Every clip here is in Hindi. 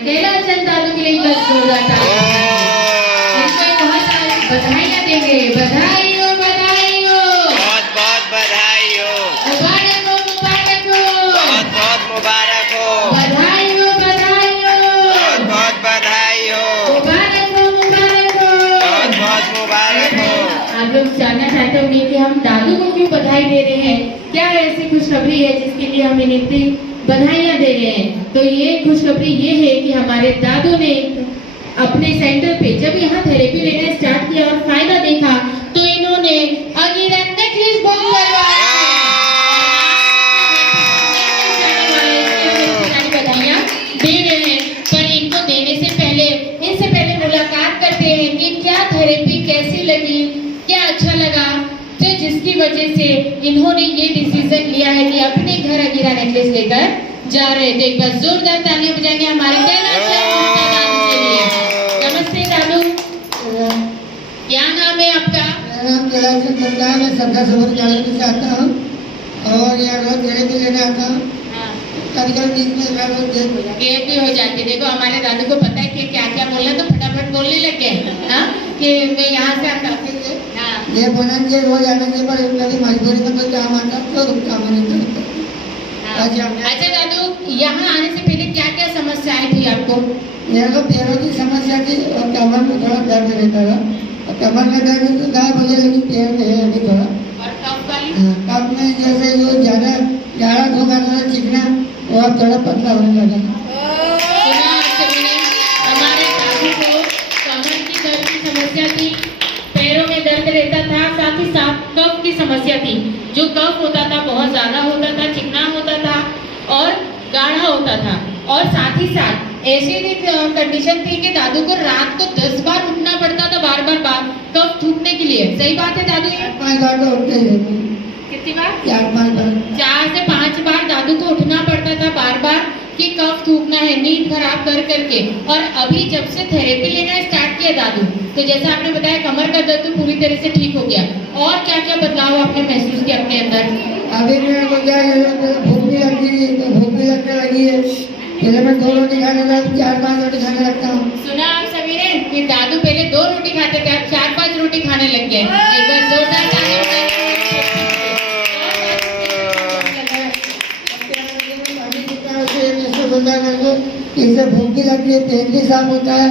कैलाशचंद दादू के लिए एक बार जोरदार तालियां। इनको बहुत सारी बधाइयां देंगे। बधाई हो, बधाई हो, बहुत बहुत बधाई हो, मुबारक हो, मुबारक हो, बहुत बहुत मुबारक हो, बधाई हो, बधाई हो, बहुत बहुत बधाई हो, मुबारक हो, मुबारक हो, बहुत बहुत मुबारक हो। आप लोग जानना चाहते होंगे कि हम दादू को क्यों बधाई दे रहे हैं, क्या ऐसी खुशखबरी है जिसके लिए हम इतनी बधाइयां दे रहे हैं। तो ये खुशखबरी ये है कि हमारे दादू ने अपने सेंटर पे जब यहाँ थेरेपी लेना स्टार्ट किया और फायदा देखा तो इन्होंने अगीरा नेकलेस बुक करवाया। बधाइयां दे रहे हैं, पर इनको देने से पहले इनसे पहले मुलाकात करते हैं कि क्या थेरेपी कैसी लगी, क्या अच्छा लगा, तो जिसकी वजह से इन्होंने ये डिसीजन लिया है कि अपने घर अगीरा नेकलेस लेकर जा रहे हैं। तो एक बार जोरदार तालियां बजाएंगे हमारे दादू के लिए। नमस्ते दादू, क्या नाम है आपका? मेरा नाम कैलाशचंद बंदा है। मैं सरकार सबर कॉलोनी से आता हूँ और यहाँ रोज थेरेपी लेने आता हूँ। कभी कभी बीच में रोज गेप भी हो जाती है। देखो हमारे दादू को पता है कि क्या क्या बोलना, तो फटाफट बोलने लग गए हाँ कि मैं यहाँ से आता हूँ। ये बोलना चाहिए रोज आने के पर कभी मजबूरी में कोई काम आता तो काम नहीं करता। अच्छा दादू, यहाँ आने से पहले क्या क्या समस्याएं थी आपको? मेरे को पैरों की समस्या थी और कमर में थोड़ा दर्द रहता था। और कमर में दर्द तो गाय बजे, लेकिन पैर में है अभी थोड़ा। और कफ वाली? कफ में जैसे जो ज़्यादा ज़्यादा धोखा थोड़ा चिकना और अब थोड़ा पतला होने लगा। सुना आपने, हमारे दादू को कमर की दर्द की समस्या थी, पैरों में दर्द रहता था, साथ ही साथ कफ की समस्या थी। जो कफ होता था बहुत ज्यादा होता था, चिकना होता था और गाढ़ा होता था। और साथ ही साथ ऐसी भी कंडीशन थी कि दादू को रात को 10 बार उठना पड़ता था, बार बार कफ थूकने के लिए। सही बात है दादू? 4-5 बार तो उठते ही कितनी बार? 4-5 बार। 4 से 5 बार दादू को उठना पड़ता था बार बार कि कफ थूकना है, नींद खराब कर करके। और अभी जब से थेरेपी लेना स्टार्ट किया दादू, तो जैसा आपने बताया कमर का दर्द तो पूरी तरह से ठीक हो गया। और क्या क्या बदलाव आपने महसूस किया अपने अंदर? अभी मेरे को क्या भूख भी लगती है, तो भूख भी लगने लगी है। पहले मैं 2 रोटी खाने लगा, 4-5 रोटी खाने लगता हूँ। सुना आप सभी ने कि दादू पहले 2 रोटी खाते थे, अब 4-5 रोटी खाने लग गए। एक बार जोरदार तालियां बजाइए। इससे भूख भी लगती है, पेट भी साफ होता है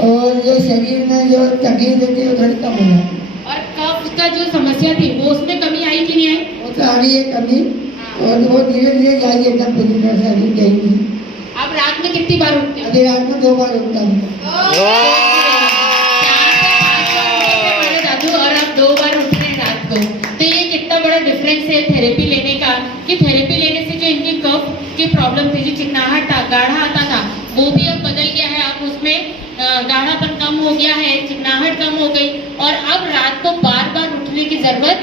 और जो शरीर में जो तकलीफ होती है वो थोड़ी कम हो जाती है। और कफ का जो समस्या थी वो उसमें कमी आई कि नहीं आई? वो तो आ रही है कमी और वो धीरे धीरे जाएगी एकदम पूरी तरह से अभी जाएगी। अब रात में कितनी बार उठते हो? अभी रात में 2 बार उठता हूँ। 4 से 5 बार उठते हमारे दादू और अब 2 बार उठ रहे हैं रात को। तो ये कितना बड़ा डिफरेंस है थेरेपी लेने का, कि थेरेपी लेने से जो इनकी कफ की प्रॉब्लम थी, जो चिकनाहट था, गाढ़ा आता था, वो भी अब बदल गया है। अब उसमें गाढ़ापन कम हो गया है, चिकनाहट कम हो गई और अब रात को बार बार उठने की जरूरत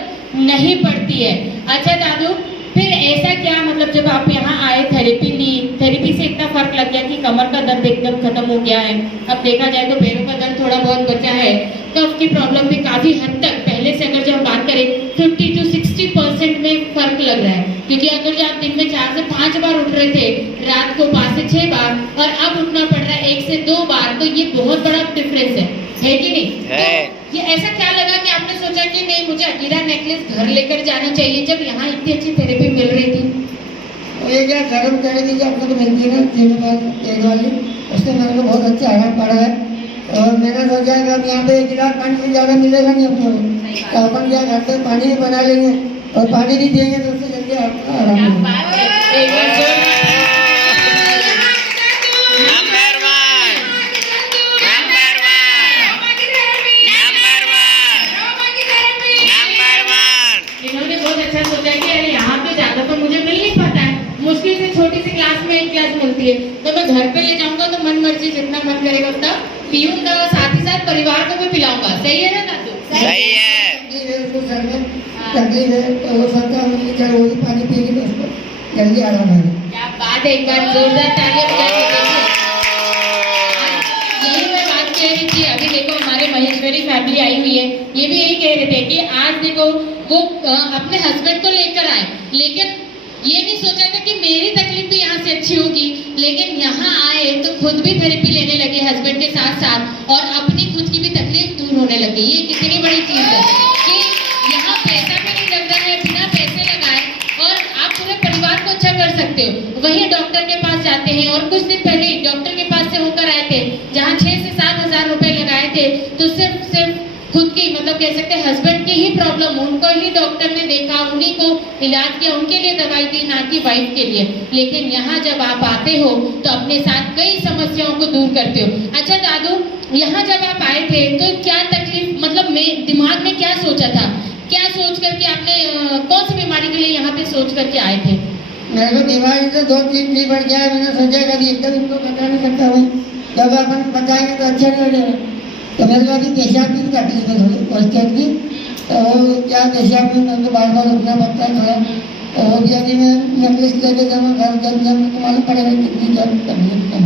नहीं पड़ती है। अच्छा दादू, फिर ऐसा क्या मतलब जब आप यहाँ आए, थेरेपी ली, थेरेपी से इतना फर्क लग गया कि कमर का दर्द एकदम खत्म हो गया है, अब देखा जाए तो पैरों का दर्द थोड़ा बहुत बचा है, कफ की प्रॉब्लम भी काफी हद तक पहले से अगर जब हम बात करें 50 to 60% में फर्क लग रहा है। क्योंकि अगर जो आप दिन में 4 से 5 बार उठ रहे थे, रात को 5 से 6 बार और अब उठना पड़ रहा है 1 से 2 बार, तो ये बहुत बड़ा डिफरेंस है कि नहीं? है। तो ये ऐसा क्या लगा कि आपने सोचा कि नहीं मुझे अगीरा नेकलेस घर लेकर जाना चाहिए जब यहाँ इतनी अच्छी थेरेपी मिल रही थी? और ये क्या गर्म करेगी जो आपको तो मिलती है ना तेल वाली, उससे मेरे को बहुत अच्छा आराम पड़ा है। और मैंने सोचा कि अब यहाँ पे 1 गिलास पानी से ज़्यादा मिलेगा नहीं अपने को, तो अपन क्या घर से पानी भी बना लेंगे और पानी भी पिएंगे तो उससे जल्दी आराम मिलेगा। इन्होंने बहुत अच्छा सोचा कि अरे यहाँ पे ज्यादा तो मुझे मिल नहीं पाता है, मुश्किल से छोटी सी क्लास में 1 क्लास मिलती है, तो मैं घर पे ले जाऊंगा तो मन मर्जी जितना मन करेगा उतना पीऊंगा और साथ ही साथ परिवार को भी पिलाऊंगा। सही है ना दादू? सही है। सर में तकलीफ है तो वो सोचता हूँ कि रोज पानी पिएगी तो उसको जल्दी आराम आएगा। क्या बात है, एक बार जोरदार तालियां बजा के देखिए। यही मैं बात कह रही थी, अभी देखो हमारे महेश्वरी फैमिली आई हुई है, ये भी यही कह रहे थे कि आज देखो वो अपने हस्बैंड को लेकर आए, लेकिन ये नहीं सोचा था कि मेरी तकलीफ भी यहाँ से अच्छी होगी, लेकिन यहाँ आए तो खुद भी थेरेपी लेने लगे हस्बैंड के साथ साथ और अपनी खुद की भी तकलीफ दूर होने लगी। ये कितनी बड़ी चीज है कि यहाँ पैसा भी नहीं लग रहा है, बिना पैसे लगाए और आप पूरे परिवार को अच्छा कर सकते हो। वही डॉक्टर के पास जाते हैं और कुछ दिन पहले डॉक्टर के पास से होकर आए थे, जहाँ 6 से 7 हजार रुपए लगाए थे, तो सिर्फ खुद की मतलब कह सकते हैं हस्बैंड की ही प्रॉब्लम, उनको ही डॉक्टर ने देखा, उन्हीं को इलाज किया, उनके लिए दवाई दी, ना कि वाइफ के लिए। लेकिन यहाँ जब आप आते हो तो अपने साथ कई समस्याओं को दूर करते हो। अच्छा दादू, यहाँ जब आप आए थे तो क्या तकलीफ मतलब दिमाग में क्या सोचा था, क्या सोच करके आपने कौन सी बीमारी के लिए यहाँ पे सोच करके आए थे? मेरे को बीमारी से 2-3 चीज बढ़ गया है। मैंने सोचा कभी एकदम इनको बता नहीं सकता हूँ, जब अपन बताएंगे तो अच्छा नहीं लगेगा। तो मेरे को अभी पेशाब की तकलीफ है थोड़ी प्रोस्टेट की, तो क्या पेशाब में मेरे को बार रुकना पड़ता है थोड़ा, तो वो भी अभी मैं नेकलेस लेके जब मैं घर जब मेरे को मालूम पड़ेगा कितनी क्या तकलीफ है।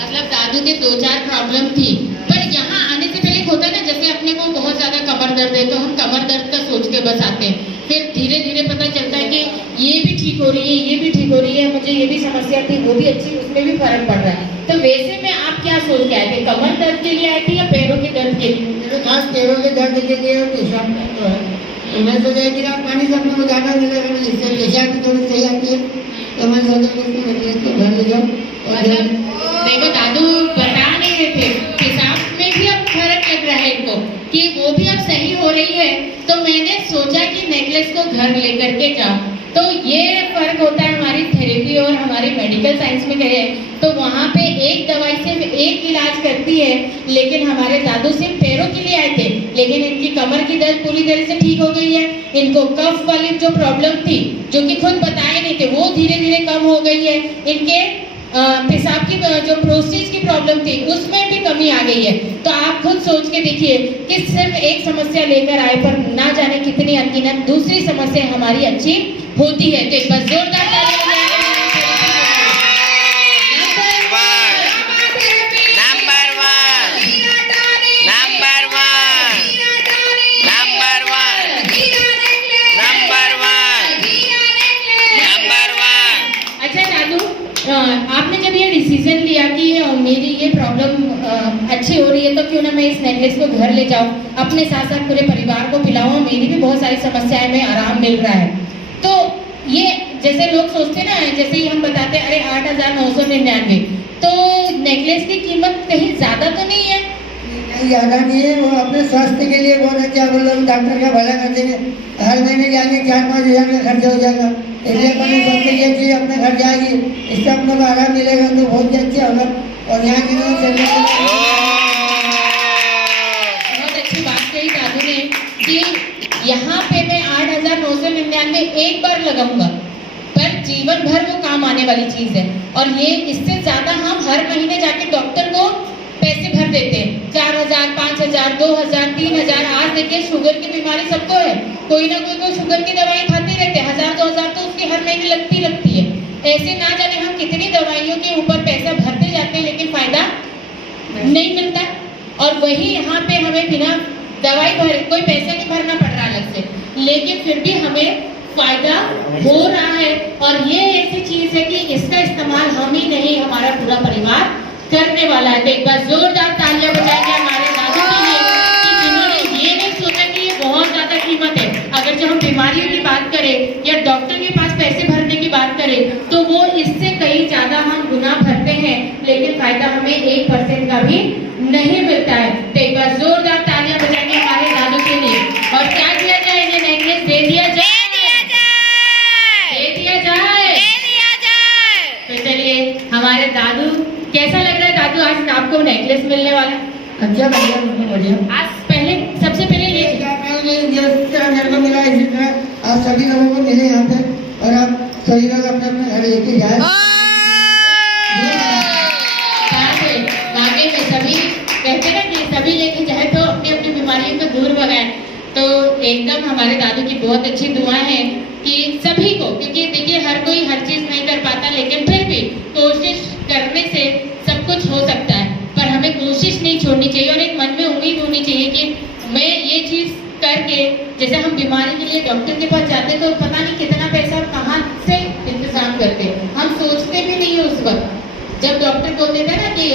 मतलब दादू के 2-4 प्रॉब्लम थी, पर यहाँ आने से पहले होता है ना, जैसे अपने को बहुत ज्यादा कमर दर्द है तो हम कमर दर्द का सोच के बस आते हैं, फिर धीरे धीरे पता चलता है कि ये भी ठीक हो रही है, ये भी ठीक हो रही है, मुझे ये भी समस्या थी, वो भी अच्छी, उसमें भी फर्क पड़ रहा है। तो वैसे में आप क्या सोच के आए थे, कमर दर्द के लिए आए थे या पैरों के दर्द के लिए? मेरे खास पैरों के दर्द के लिए और पेशाब का तो है, तो मैं सोचा एक गिलास पानी से अपने को ज़्यादा मिलेगा, इससे पेशाब की थोड़ी सही आती है, तो मैं सोचा कि इसको नेकलेस को घर ले जाओ। मतलब देखो दादू बता नहीं रहे थे, पेशाब में भी अब फर्क लग रहा है इनको कि वो भी अब सही हो रही है, तो मैंने सोचा कि नेकलेस को घर लेकर के जाओ। तो ये फर्क होता है हमारी थेरेपी और हमारे मेडिकल साइंस में गए तो वहाँ पे एक दवाई सिर्फ एक इलाज करती है, लेकिन हमारे दादू सिर्फ पैरों के लिए आए थे, लेकिन इनकी कमर की दर्द पूरी तरह से ठीक हो गई है। इनको कफ वाली जो प्रॉब्लम थी, जो कि खुद बताए नहीं थे, वो धीरे धीरे कम हो गई है। इनके पेशाब की जो प्रोस्टेट की प्रॉब्लम थी उसमें भी कमी आ गई है। तो आप खुद सोच के देखिए कि सिर्फ एक समस्या लेकर आए पर ना जाने कितनी अनगिनत दूसरी समस्या हमारी अच्छी होती है। तो एक बार जोरदार तालियां बजाएं। आपने जब ये डिसीजन लिया कि मेरी ये प्रॉब्लम अच्छी हो रही है तो क्यों ना मैं इस नेकलेस को घर ले जाऊं, अपने साथ साथ पूरे परिवार को पिलाऊं, मेरी भी बहुत सारी समस्याएं में आराम मिल रहा है। तो ये जैसे लोग सोचते ना, जैसे ही हम बताते हैं अरे 8,999, तो नेकलेस की कीमत कहीं ज्यादा तो नहीं है? ज़्यादा नहीं है, वो अपने स्वास्थ्य के लिए बहुत अच्छा, वो लोग डॉक्टर का भला करते हैं, हर महीने जाने 4-5 हज़ार का खर्चा हो जाएगा, इसलिए अपने सोचते ये चीज़ अपने घर जाएगी, इससे अपने को आराम मिलेगा तो बहुत ही अच्छा होगा। और यहाँ की लोग चलने बहुत अच्छी बात कही दादू ने कि यहाँ पे मैं 8,999 एक बार लगाऊंगा, पर जीवन भर वो काम आने वाली चीज है। और ये इससे ज्यादा हम हर महीने जाके डॉक्टर को पैसे भर देते हैं, 4,000, 5,000, 2,000, 3,000। आज देखिए शुगर की बीमारी सबको है, कोई ना कोई तो शुगर की दवाई खाते रहते हैं, 1,000-2,000 तो उसकी हर महीने लगती है। ऐसे ना जाने हम कितनी दवाइयों के ऊपर पैसा भरते जाते हैं, लेकिन फायदा नहीं मिलता। और वही यहाँ पे हमें बिना दवाई भरे कोई पैसा नहीं भरना पड़ रहा अलग से, लेकिन फिर भी हमें फायदा हो रहा है। और ये ऐसी चीज है कि इसका इस्तेमाल हम ही नहीं, हमारा पूरा परिवार करने वाला है। तो एक बार जोरदार तालियां बजाएंगे हमारे दादू के लिए कि जिन्होंने ये नहीं सोचा कि ये बहुत ज्यादा कीमत है। अगर जो हम बीमारियों की बात करें या डॉक्टर के पास पैसे भरने की बात करें तो वो इससे कहीं ज्यादा हम गुना भरते हैं, लेकिन फायदा हमें 1% का भी नहीं मिलता है। तो एक बार जोरदार तालियां बजाएंगे हमारे दादू के लिए। और क्या किया जाए, ये नेकलेस दे दिया जाए, दे दिया जाए। तो चलिए हमारे दादू, कैसा लग रहा है दादू आज आपको नेकलेस मिलने वाला? अच्छा बढ़िया। आज पहले सबसे पहले ये जिस तरह मेरे को मिला इसी तरह आप सभी लोगों को मिले यहाँ पे, और आप सभी लोग अपने अपने घर लेके जाए। वाकई में सभी कहते ना कि सभी लेके जाए तो अपनी अपनी बीमारियों को दूर भगाए। तो एकदम हमारे दादू की बहुत अच्छी दुआएं हैं कि सभी को, क्योंकि देखिए हर कोई हर चीज नहीं कर पाता, लेकिन फिर भी कोशिश करने से सब कुछ हो सकता है। पर हमें कोशिश नहीं छोड़नी चाहिए और एक मन में उम्मीद होनी चाहिए कि मैं ये चीज करके, जैसे हम बीमारी के लिए डॉक्टर के पास जाते तो पता नहीं कितना पैसा कहाँ से इंतजाम करते, हम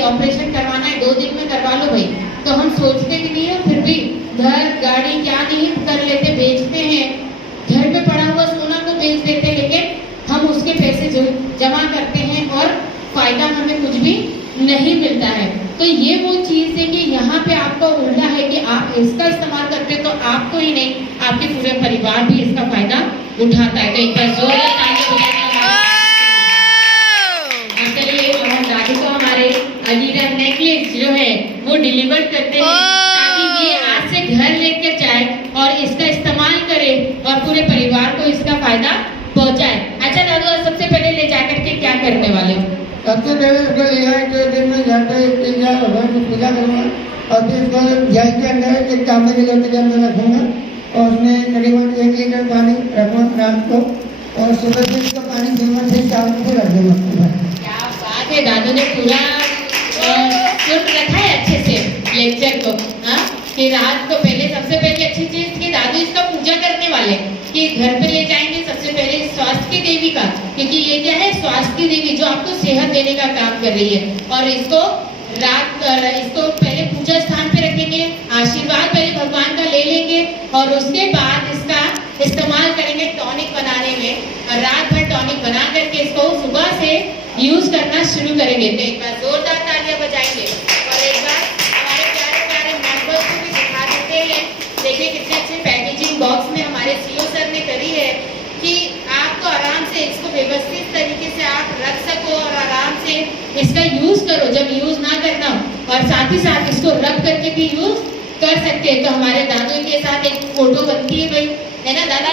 ऑपरेशन करवाना है 2 दिन में करवा लो भाई, तो हम सोचते भी नहीं है, फिर भी घर गाड़ी क्या नहीं कर लेते, बेचते हैं, घर में पड़ा हुआ सोना को बेच देते हैं, लेकिन हम उसके पैसे जो जमा करते हैं और फायदा हमें कुछ भी नहीं मिलता है। तो ये वो चीज़ है कि यहाँ पे आपका उल्टा है कि आप इसका इस्तेमाल करते हो तो आपको ही नहीं, आपके पूरे परिवार भी इसका फायदा उठाता है। तो एक बार जोरदार तालियां बजाएं हमारे। अब चलिए हम दादू को हमारे अलीरा नेकलेस जो है वो डिलीवर करते हैं, ताकि ये आज से घर लेकर जाए और इसका इस्तेमाल करे और पूरे परिवार को इसका फायदा पहुंचाए। अच्छा दादू, आज सबसे पहले ले जाकर के क्या करने वाले हो? सबसे पहले उसको लिया है कि दिन में घर पे भगवान की पूजा करूँगा और फिर उसको जल के अंदर एक तांबे के लोटे के अंदर रखूँगा और उसमें करीबन 1 लीटर पानी रखूँगा रात को, और सुबह से उसका पानी पीना से शाम को रख दूँगा। क्या बात है, दादू ने पूरा सुन रखा है अच्छे से लेक्चर को। हाँ, कि रात को पहले सबसे पहले अच्छी चीज कि दादू इसका पूजा करने वाले, कि घर पे ले जाएंगे सबसे पहले स्वास्थ्य की देवी का, क्योंकि ये क्या है, स्वास्थ्य की देवी जो आपको सेहत देने का काम कर रही है। और इसको पहले पूजा स्थान पे रखेंगे, आशीर्वाद पहले भगवान का ले लेंगे और उसके बाद इसका इस्तेमाल करेंगे टॉनिक बनाने में, और रात भर टॉनिक बना करके इसको सुबह से यूज करना शुरू करेंगे। तो एक बार जोरदार तालियां बजाएंगे और एक बार हमारे प्यारे प्यारे मेंबर्स को भी दिखा देते हैं। देखिए कितने अच्छे पैकेजिंग बॉक्स में हमारे सीओ सर ने करी है कि आपको आराम से इसको व्यवस्थित तरीके से आप रख सको और आराम से इसका यूज करो जब यूज ना करना हो, और साथ ही साथ इसको रब करके भी यूज कर सकते हैं। तो हमारे दादू के साथ एक फोटो बनती है भाई, है ना दादा?